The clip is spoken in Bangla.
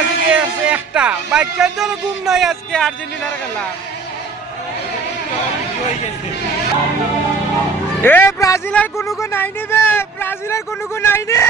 বাজে গেছে একটা, বাচ্চার জন্য ঘুম নাই আজকে আর্জেন্টিনার খেলা। এ ব্রাজিলের কোনো গো নাই নেবে, ব্রাজিলের কোনো গো নাই নে।